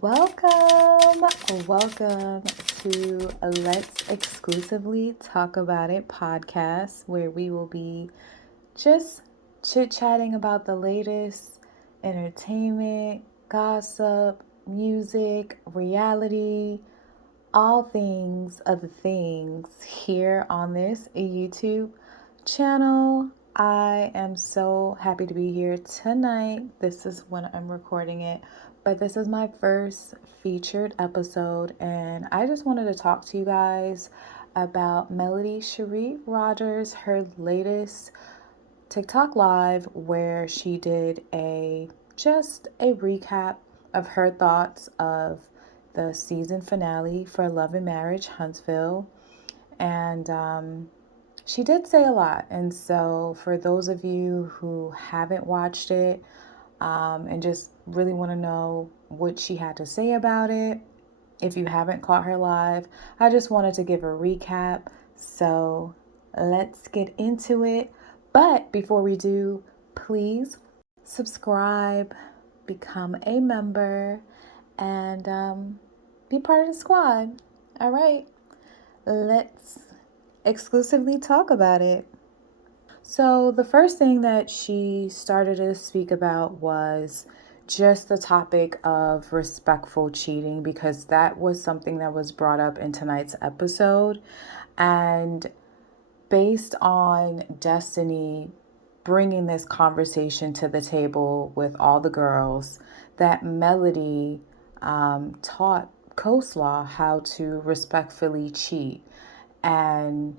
Welcome to Let's Exclusively Talk About It podcast, where we will be just chit-chatting about the latest entertainment, gossip, music, reality, all things of the things here on this YouTube channel. I am so happy to be here tonight. This is when I'm recording it, but this is my first featured episode, and I just wanted to talk to you guys about Melody Shari Rodgers, her latest TikTok live where she did just a recap of her thoughts of the season finale for Love and Marriage Huntsville. And she did say a lot. And so for those of you who haven't watched it and just really want to know what she had to say about it, if you haven't caught her live, I just wanted to give a recap. So let's get into it. But before we do, please subscribe, become a member, and be part of the squad. All right, let's exclusively talk about it. So the first thing that she started to speak about was just the topic of respectful cheating, because that was something that was brought up in tonight's episode. And based on Destiny bringing this conversation to the table with all the girls, that Melody taught Coleslaw how to respectfully cheat. And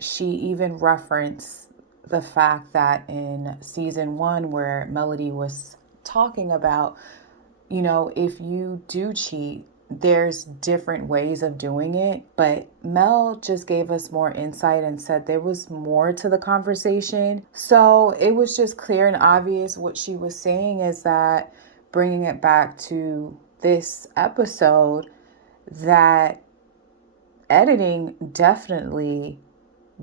she even referenced the fact that in season 1, where Melody was talking about, if you do cheat, there's different ways of doing it. But Mel just gave us more insight and said there was more to the conversation. So it was just clear and obvious what she was saying is that, bringing it back to this episode, that editing definitely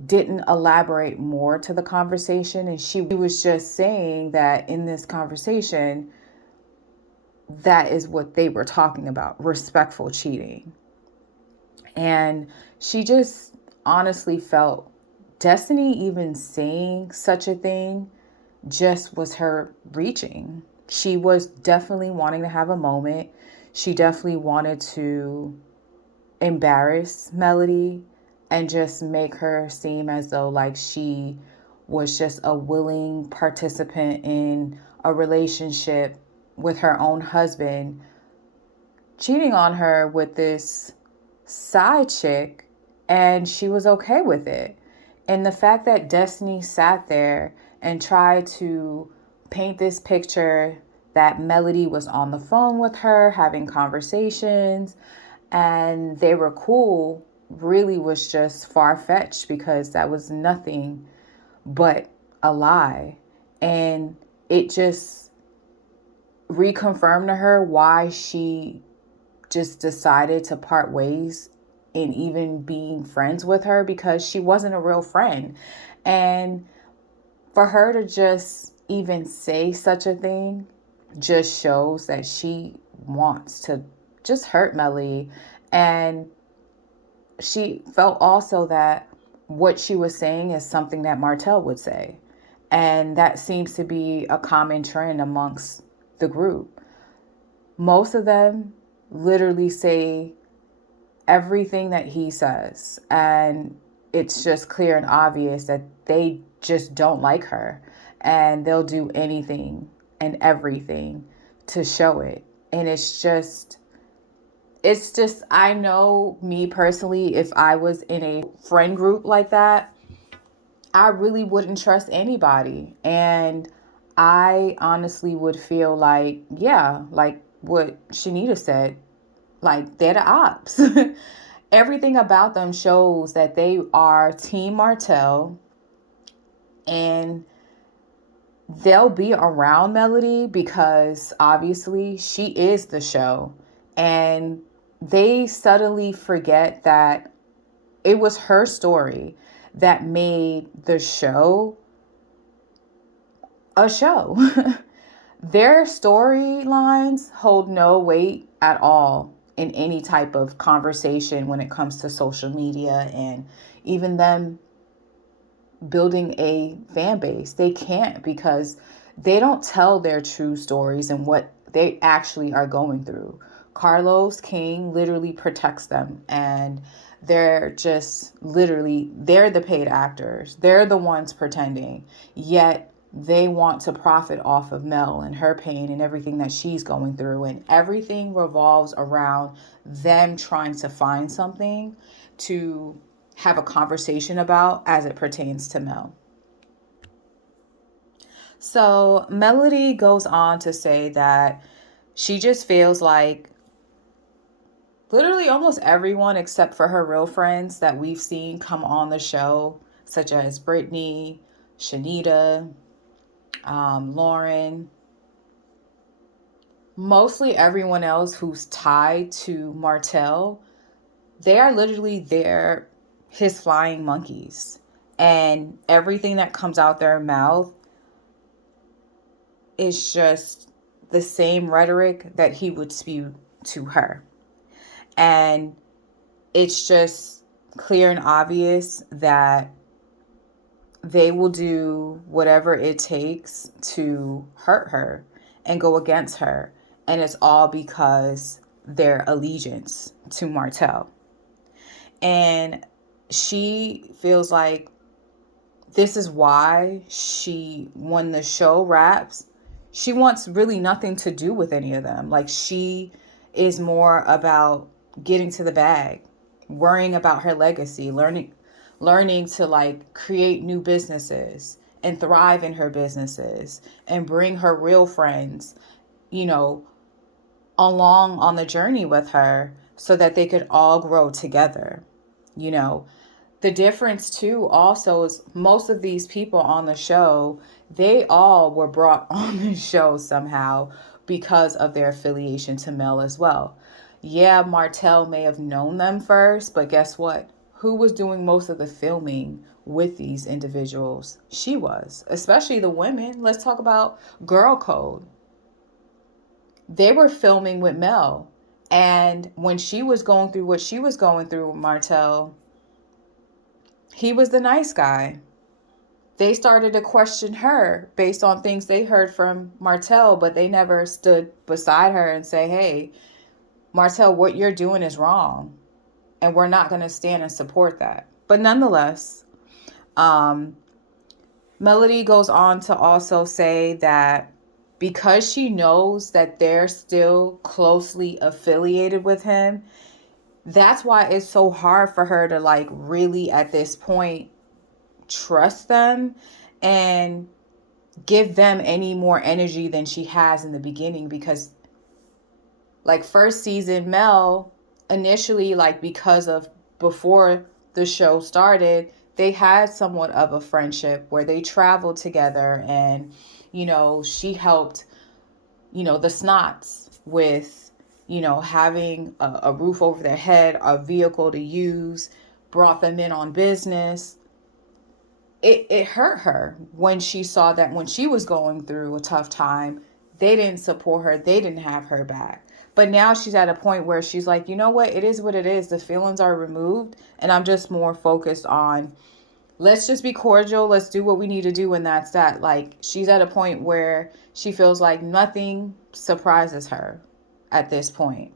didn't elaborate more to the conversation. And she was just saying that in this conversation, that is what they were talking about, respectful cheating. And she just honestly felt Destiny even saying such a thing just was her reaching. She was definitely wanting to have a moment. She definitely wanted to embarrass Melody and just make her seem as though like she was just a willing participant in a relationship with her own husband, cheating on her with this side chick, and she was okay with it. And the fact that Destiny sat there and tried to paint this picture that Melody was on the phone with her, having conversations, and they were cool, really was just far-fetched, because that was nothing but a lie. And it just reconfirmed to her why she just decided to part ways in even being friends with her, because she wasn't a real friend. And for her to just even say such a thing just shows that she wants to just hurt Melody. And she felt also that what she was saying is something that Martel would say. And that seems to be a common trend amongst the group. Most of them literally say everything that he says. And it's just clear and obvious that they just don't like her. And they'll do anything and everything to show it. And it's just, I know me personally, if I was in a friend group like that, I really wouldn't trust anybody. And I honestly would feel like, yeah, like what Charnita said, like they're the ops. Everything about them shows that they are Team Martel, and they'll be around Melody because obviously she is the show. And they suddenly forget that it was her story that made the show a show. their storylines hold no weight at all in any type of conversation when it comes to social media and even them building a fan base. They can't, because they don't tell their true stories and what they actually are going through. Carlos King literally protects them, and they're just literally, they're the paid actors. They're the ones pretending, yet they want to profit off of Mel and her pain and everything that she's going through, and everything revolves around them trying to find something to have a conversation about as it pertains to Mel. So Melody goes on to say that she just feels like literally almost everyone except for her real friends that we've seen come on the show, such as Brittany, Shanita, Lauren, mostly everyone else who's tied to Martel, they are literally his flying monkeys. And everything that comes out their mouth is just the same rhetoric that he would spew to her. And it's just clear and obvious that they will do whatever it takes to hurt her and go against her. And it's all because their allegiance to Martel. And she feels like this is why when the show wraps, she wants really nothing to do with any of them. Like, she is more about getting to the bag, worrying about her legacy, learning to like create new businesses and thrive in her businesses and bring her real friends, along on the journey with her so that they could all grow together. The difference too also is most of these people on the show, they all were brought on the show somehow because of their affiliation to Mel as well. Yeah, Martel may have known them first, but guess what? Who was doing most of the filming with these individuals? She was, especially the women. Let's talk about Girl Code. They were filming with Mel. And when she was going through what she was going through with Martel, he was the nice guy. They started to question her based on things they heard from Martel, but they never stood beside her and say, hey, Martel, what you're doing is wrong. And we're not going to stand and support that. But nonetheless, Melody goes on to also say that because she knows that they're still closely affiliated with him, that's why it's so hard for her to like really at this point trust them and give them any more energy than she has in the beginning. Because like first season, Mel initially, like because of before the show started, they had somewhat of a friendship where they traveled together, and she helped the Snots with having a roof over their head, a vehicle to use, brought them in on business. It hurt her when she saw that when she was going through a tough time, they didn't support her, they didn't have her back. But now she's at a point where she's like, you know what, it is what it is. The feelings are removed, and I'm just more focused on, let's just be cordial, let's do what we need to do, and that's that. Like, she's at a point where she feels like nothing surprises her at this point.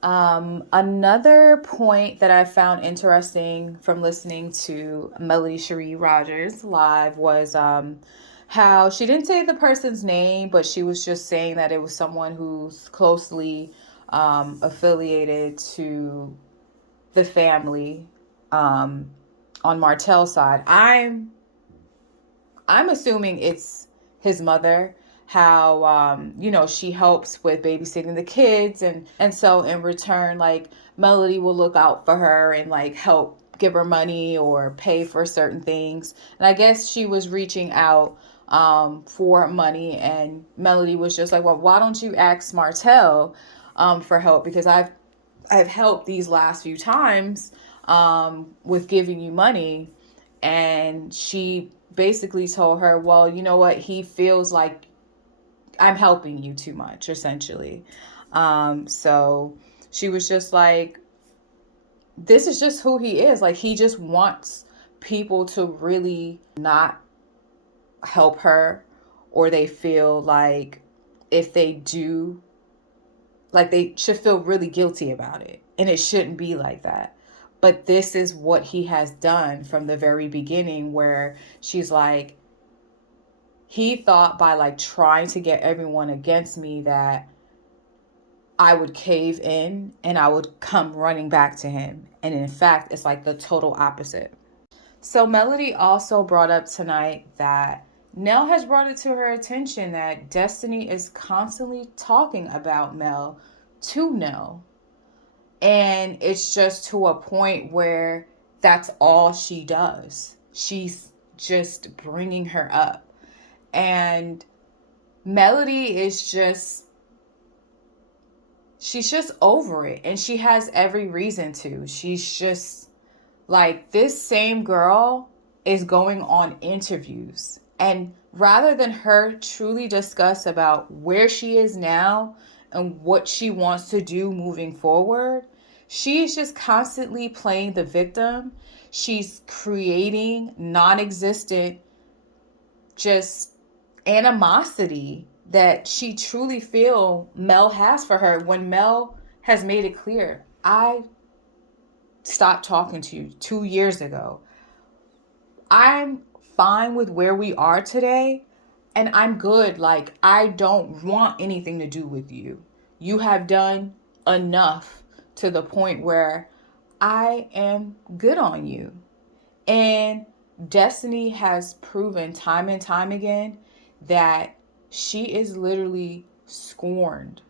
Another point that I found interesting from listening to Melody Cherie Rodgers live was how she didn't say the person's name, but she was just saying that it was someone who's closely affiliated to the family on Martel's side. I'm assuming it's his mother, how she helps with babysitting the kids, and so in return, like, Melody will look out for her and like help give her money or pay for certain things. And I guess she was reaching out for money, and Melody was just like, well, why don't you ask Martel for help, because I've helped these last few times with giving you money. And she basically told her, well, you know what? He feels like I'm helping you too much, essentially. So she was just like, this is just who he is. Like, he just wants people to really not help her, or they feel like if they do, like they should feel really guilty about it. And it shouldn't be like that. But this is what he has done from the very beginning, where she's like, he thought by like trying to get everyone against me that I would cave in and I would come running back to him. And in fact, it's like the total opposite. So Melody also brought up tonight that Nell has brought it to her attention that Destiny is constantly talking about Mel to Nell. And it's just to a point where that's all she does. She's just bringing her up. And Melody is just, she's just over it. And she has every reason to. She's just like, this same girl is going on interviews. And rather than her truly discuss about where she is now and what she wants to do moving forward, she's just constantly playing the victim. She's creating non-existent just animosity that she truly feel Mel has for her, when Mel has made it clear, I stopped talking to you 2 years ago. I'm fine with where we are today, and I'm good. Like, I don't want anything to do with you. You have done enough to the point where I am good on you. And Destiny has proven time and time again that she is literally scorned.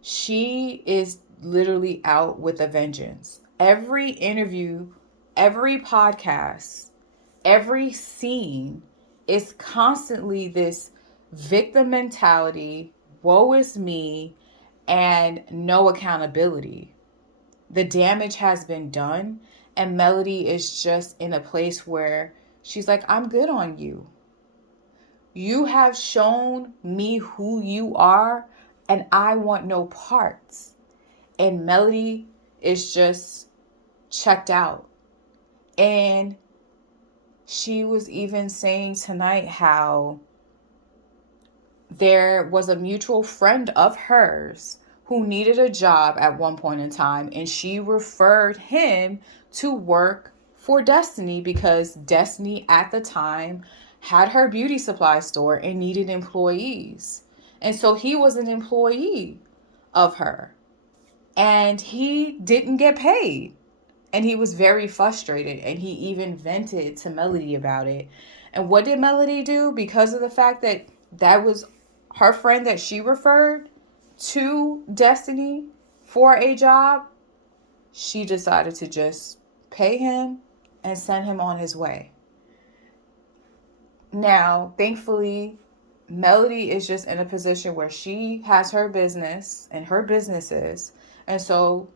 She is literally out with a vengeance. Every interview, every podcast, every scene is constantly this victim mentality, woe is me, and no accountability. The damage has been done, and Melody is just in a place where she's like, I'm good on you. You have shown me who you are, and I want no parts. And Melody is just checked out. And she was even saying tonight how there was a mutual friend of hers who needed a job at one point in time, and she referred him to work for Destiny because Destiny at the time had her beauty supply store and needed employees. And so he was an employee of her, and he didn't get paid. And he was very frustrated, and he even vented to Melody about it. And what did Melody do? Because of the fact that that was her friend that she referred to Destiny for a job, she decided to just pay him and send him on his way. Now, thankfully, Melody is just in a position where she has her business and her businesses. And so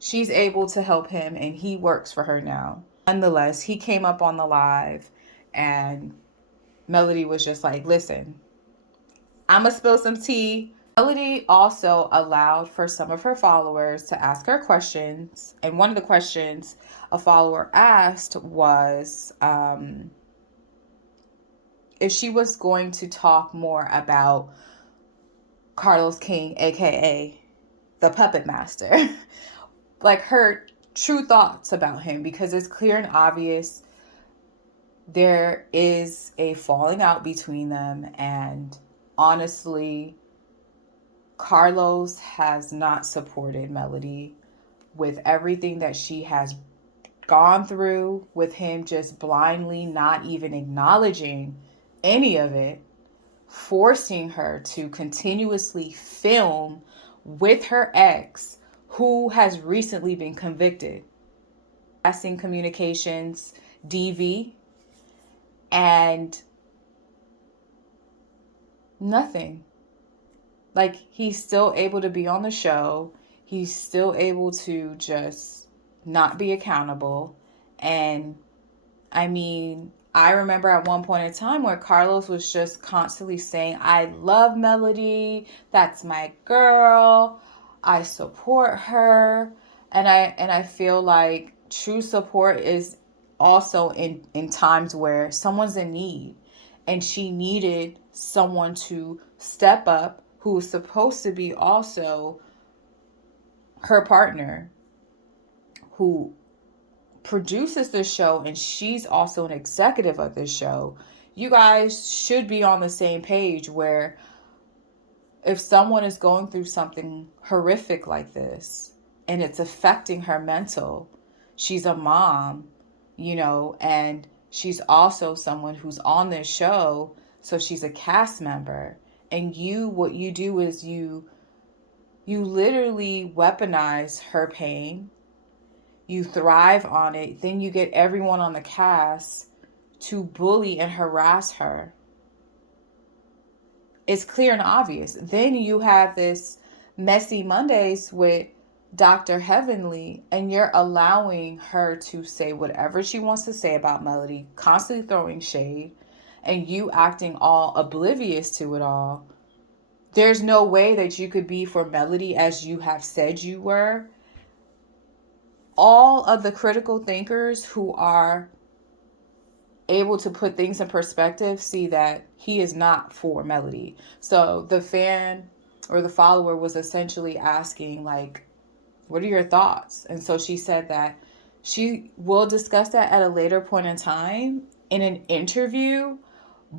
she's able to help him, and he works for her now. Nonetheless, he came up on the live, and Melody was just like, listen, I'm going to spill some tea. Melody also allowed for some of her followers to ask her questions. And one of the questions a follower asked was if she was going to talk more about Carlos King, a.k.a. the Puppet Master. Like, her true thoughts about him, because it's clear and obvious there is a falling out between them. And honestly, Carlos has not supported Melody with everything that she has gone through, with him just blindly not even acknowledging any of it, forcing her to continuously film with her ex, who has recently been convicted. Passing communications, DV, and nothing. Like, he's still able to be on the show. He's still able to just not be accountable. And I mean, I remember at one point in time where Carlos was just constantly saying, I love Melody. That's my girl. I support her. And I feel like true support is also in times where someone's in need and she needed someone to step up who was supposed to be also her partner, who produces this show, and she's also an executive of this show. You guys should be on the same page where if someone is going through something horrific like this and it's affecting her mental, she's a mom, and she's also someone who's on this show, so she's a cast member. And what you do is you literally weaponize her pain. You thrive on it. Then you get everyone on the cast to bully and harass her. It's clear and obvious. Then you have this messy Mondays with Dr. Heavenly, and you're allowing her to say whatever she wants to say about Melody, constantly throwing shade, and you acting all oblivious to it all. There's no way that you could be for Melody as you have said you were. All of the critical thinkers who are able to put things in perspective see that he is not for Melody. So the fan or the follower was essentially asking, like, what are your thoughts? And so she said that she will discuss that at a later point in time in an interview,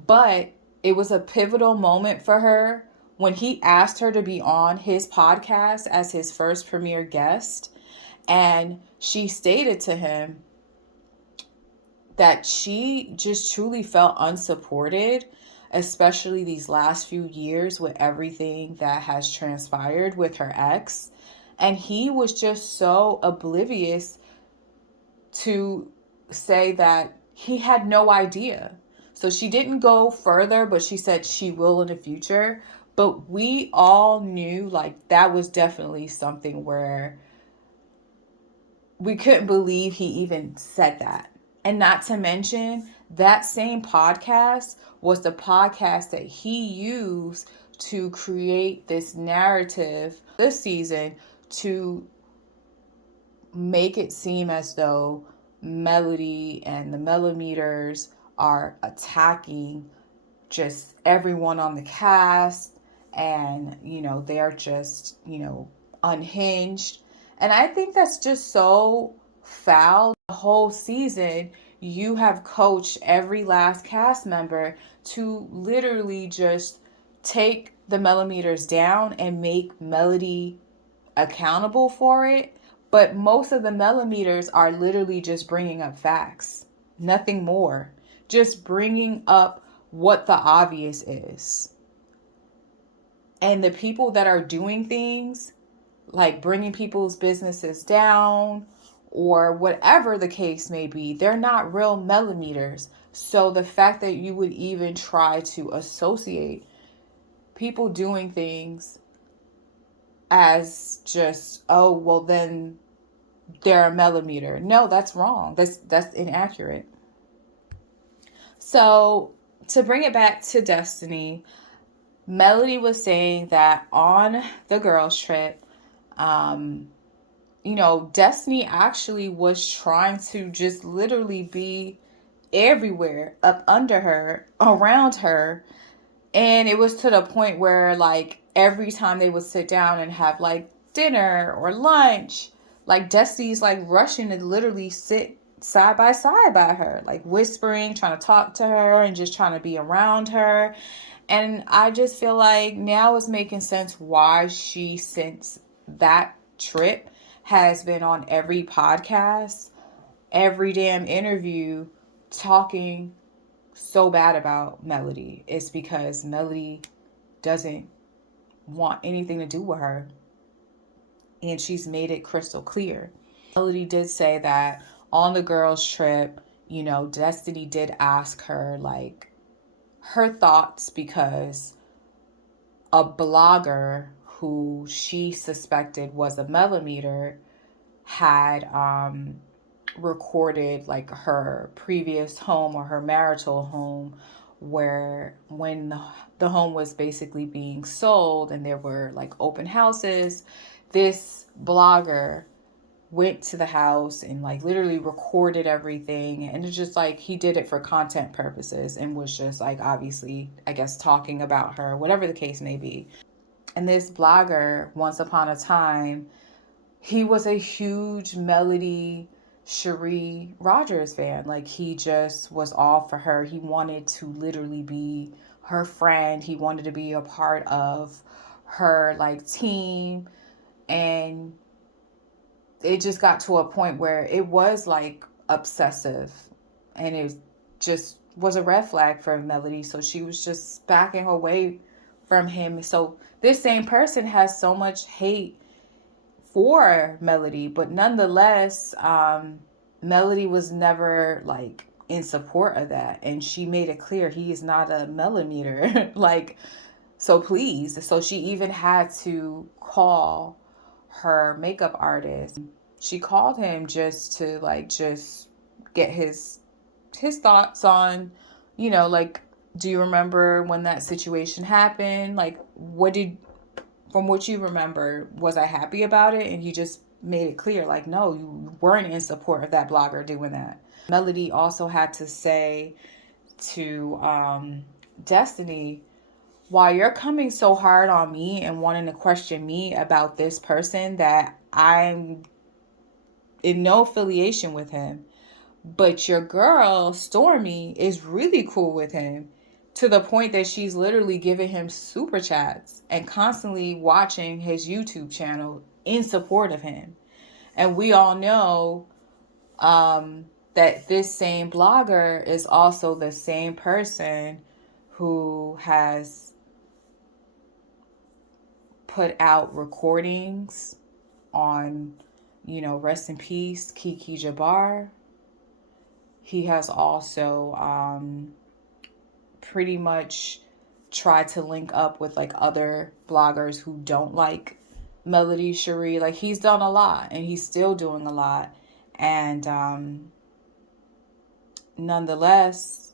but it was a pivotal moment for her when he asked her to be on his podcast as his first premiere guest. And she stated to him that she just truly felt unsupported, especially these last few years with everything that has transpired with her ex. And he was just so oblivious to say that he had no idea. So she didn't go further, but she said she will in the future. But we all knew, like, that was definitely something where we couldn't believe he even said that. And not to mention, that same podcast was the podcast that he used to create this narrative this season to make it seem as though Melody and the Millimeters are attacking just everyone on the cast, and they are just unhinged. And I think that's just so foul. The whole season you have coached every last cast member to literally just take the Millimeters down and make Melody accountable for it. But most of the Millimeters are literally just bringing up facts, nothing more, just bringing up what the obvious is. And the people that are doing things like bringing people's businesses down or whatever the case may be, they're not real Millimeters. So the fact that you would even try to associate people doing things as just, oh, well, then they're a Millimeter. No, that's wrong. That's inaccurate. So to bring it back to Destiny, Melody was saying that on the girls' trip, Destiny actually was trying to just literally be everywhere, up under her, around her. And it was to the point where, like, every time they would sit down and have, like, dinner or lunch, like, Destiny's, like, rushing to literally sit side by her, like, whispering, trying to talk to her and just trying to be around her. And I just feel like now it's making sense why she, since that trip, has been on every podcast, every damn interview, talking so bad about Melody. It's because Melody doesn't want anything to do with her. And she's made it crystal clear. Melody did say that on the girls' trip, Destiny did ask her, like, her thoughts, because a blogger who she suspected was a Millimeter had recorded like her previous home or her marital home, where when the home was basically being sold and there were like open houses, this blogger went to the house and like literally recorded everything. And it's just like he did it for content purposes and was just like obviously, I guess, talking about her, whatever the case may be. And this blogger, once upon a time, he was a huge Melody Shari Rodgers fan. Like he just was all for her. He wanted to literally be her friend. He wanted to be a part of her like team. And it just got to a point where it was like obsessive, and it just was a red flag for Melody. So she was just backing away from him. So this same person has so much hate for Melody, but nonetheless, Melody was never like in support of that, and she made it clear he is not a millimeter. Like, so please. So she even had to call her makeup artist. She called him just to like just get his thoughts on, like, do you remember when that situation happened? Like, from what you remember, was I happy about it? And he just made it clear, like, no, you weren't in support of that blogger doing that. Melody also had to say to Destiny, while you're coming so hard on me and wanting to question me about this person that I'm in no affiliation with him, but your girl, Stormie, is really cool with him, to the point that she's literally giving him super chats and constantly watching his YouTube channel in support of him. And we all know that this same blogger is also the same person who has put out recordings on, rest in peace, Kiki Jabbar. He has also pretty much tried to link up with like other bloggers who don't like Melody Shari. Like, he's done a lot, and he's still doing a lot. And nonetheless,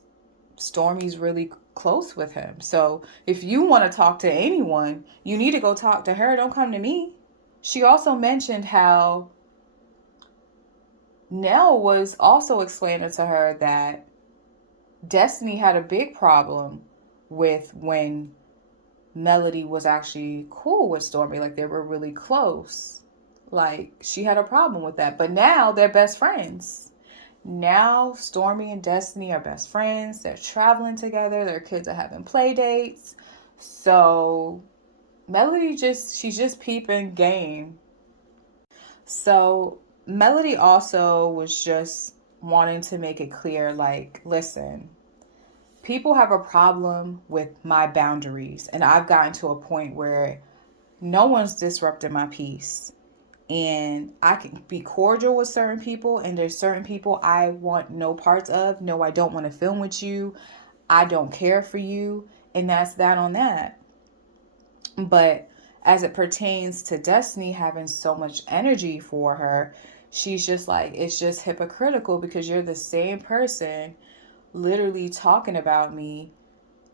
Stormie's really close with him. So if you want to talk to anyone, you need to go talk to her. Don't come to me. She also mentioned how Nell was also explaining to her that Destiny had a big problem with when Melody was actually cool with Stormie. Like, they were really close. Like, she had a problem with that. But now they're best friends. Now Stormie and Destiny are best friends. They're traveling together. Their kids are having play dates. So Melody she's just peeping game. So Melody also was just wanting to make it clear, like, listen, people have a problem with my boundaries, and I've gotten to a point where no one's disrupting my peace. And I can be cordial with certain people, and there's certain people I want no parts of. No, I don't want to film with you. I don't care for you. And that's that on that. But as it pertains to Destiny having so much energy for her, she's just like, it's just hypocritical, because you're the same person literally talking about me,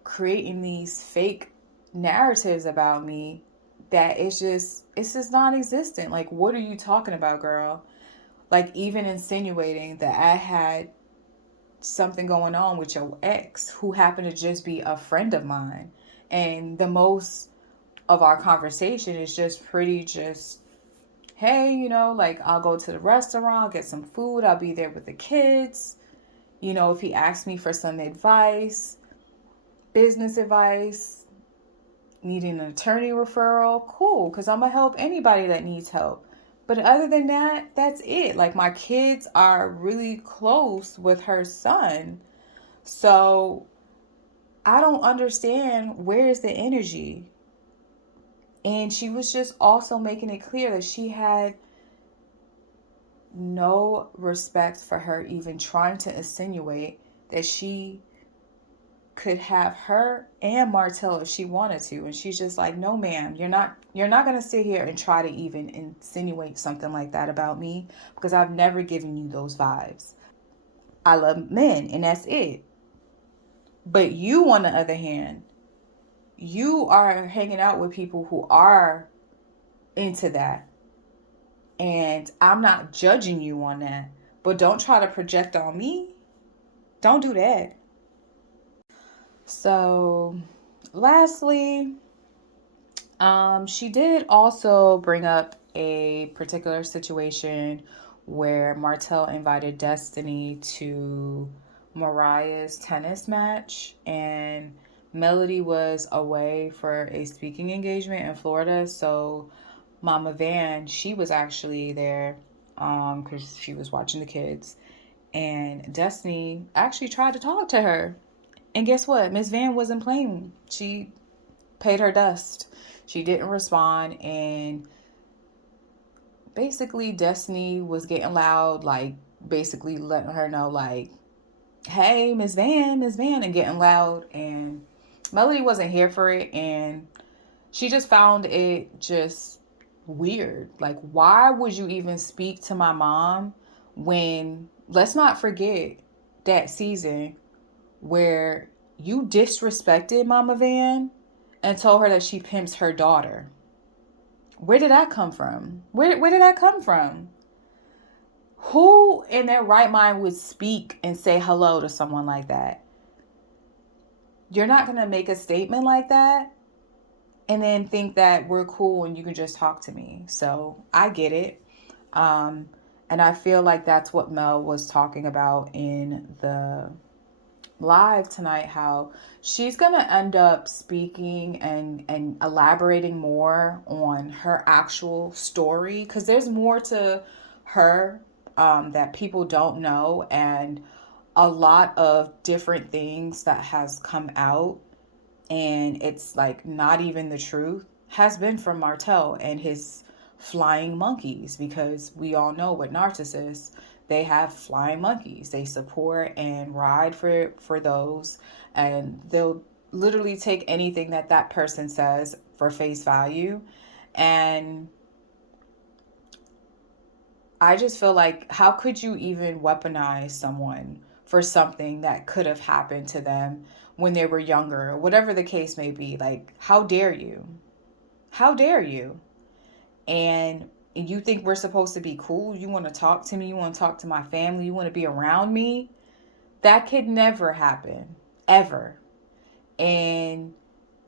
creating these fake narratives about me that it's just non-existent. Like, what are you talking about, girl? Like, even insinuating that I had something going on with your ex, who happened to just be a friend of mine. And the most of our conversation is just pretty just, hey, like, I'll go to the restaurant, I'll get some food, I'll be there with the kids. If he asks me for some advice, business advice, needing an attorney referral, cool, because I'm going to help anybody that needs help. But other than that, that's it. Like, my kids are really close with her son. So I don't understand, where is the energy? And she was just also making it clear that she had no respect for her even trying to insinuate that she could have her and Martel if she wanted to. And she's just like, no, ma'am, you're not going to sit here and try to even insinuate something like that about me, because I've never given you those vibes. I love men, and that's it. But you, on the other hand, you are hanging out with people who are into that. And I'm not judging you on that. But don't try to project on me. Don't do that. So, lastly, she did also bring up a particular situation where Martel invited Destiny to Mariah's tennis match, and Melody was away for a speaking engagement in Florida. So Mama Van, she was actually there because she was watching the kids. And Destiny actually tried to talk to her. And guess what? Miss Van wasn't playing. She paid her dust. She didn't respond, and basically Destiny was getting loud, like basically letting her know, like, hey, Miss Van, and getting loud. And Melody wasn't here for it, and she just found it just weird. Like, why would you even speak to my mom when, let's not forget that season where you disrespected Mama Van and told her that she pimps her daughter. Where did that come from? Where did that come from? Who in their right mind would speak and say hello to someone like that? You're not going to make a statement like that and then think that we're cool and you can just talk to me. So I get it. And I feel like that's what Mel was talking about in the live tonight, how she's gonna end up speaking and elaborating more on her actual story, because there's more to her that people don't know, and a lot of different things that has come out, and it's like not even the truth, has been from Martel and his flying monkeys, because we all know with narcissists, they have flying monkeys. They support and ride for those, and they'll literally take anything that that person says for face value. And I just feel like, how could you even weaponize someone for something that could have happened to them when they were younger, or whatever the case may be? Like, how dare you? How dare you? And you think we're supposed to be cool? You want to talk to me? You want to talk to my family? You want to be around me? That could never happen, ever. And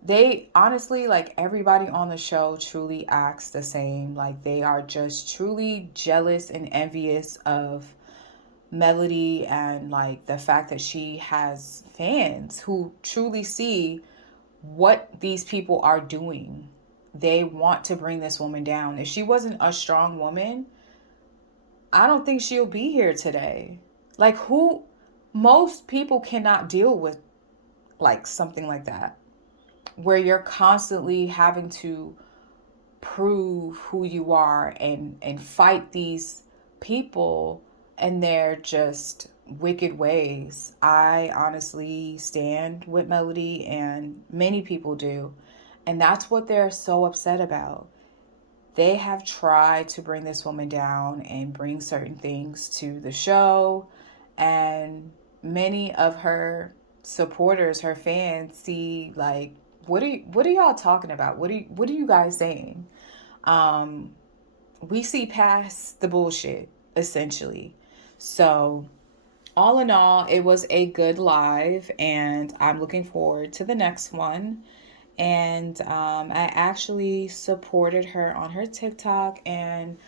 they honestly, like, everybody on the show truly acts the same. Like, they are just truly jealous and envious of Melody, and like the fact that she has fans who truly see what these people are doing. They want to bring this woman down. If she wasn't a strong woman, I don't think she'll be here today. Like, who, most people cannot deal with like something like that, where you're constantly having to prove who you are and fight these people and their just wicked ways. I honestly stand with Melody, and many people do. And that's what they're so upset about. They have tried to bring this woman down and bring certain things to the show. And many of her supporters, her fans, see like, what are y'all talking about? What are you guys saying? We see past the bullshit, essentially. So all in all, it was a good live, and I'm looking forward to the next one. And I actually supported her on her TikTok and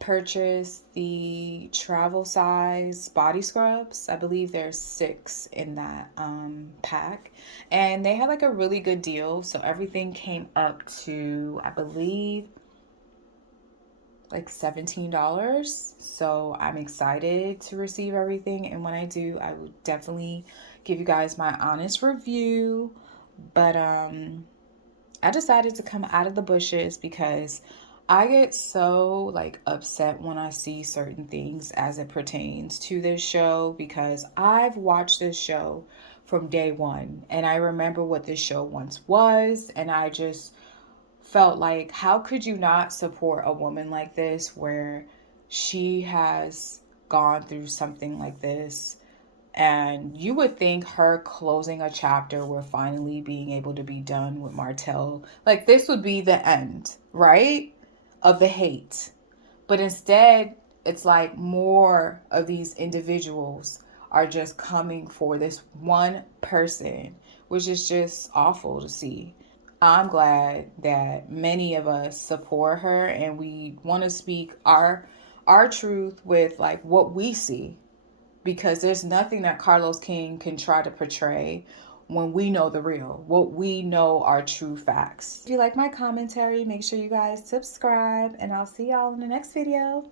purchased the travel size body scrubs. I believe there's 6 in that pack, and they had like a really good deal. So everything came up to, I believe, like $17. So I'm excited to receive everything, and when I do, I will definitely give you guys my honest review. But I decided to come out of the bushes because I get so like upset when I see certain things as it pertains to this show, because I've watched this show from day one. And I remember what this show once was, and I just felt like, how could you not support a woman like this, where she has gone through something like this? And you would think her closing a chapter, we're finally being able to be done with Martel, like this would be the end, right, of the hate. But instead, it's like more of these individuals are just coming for this one person, which is just awful to see. I'm glad that many of us support her, and we want to speak our truth with like what we see, because there's nothing that Carlos King can try to portray when we know the real, what we know are true facts. If you like my commentary, make sure you guys subscribe, and I'll see y'all in the next video.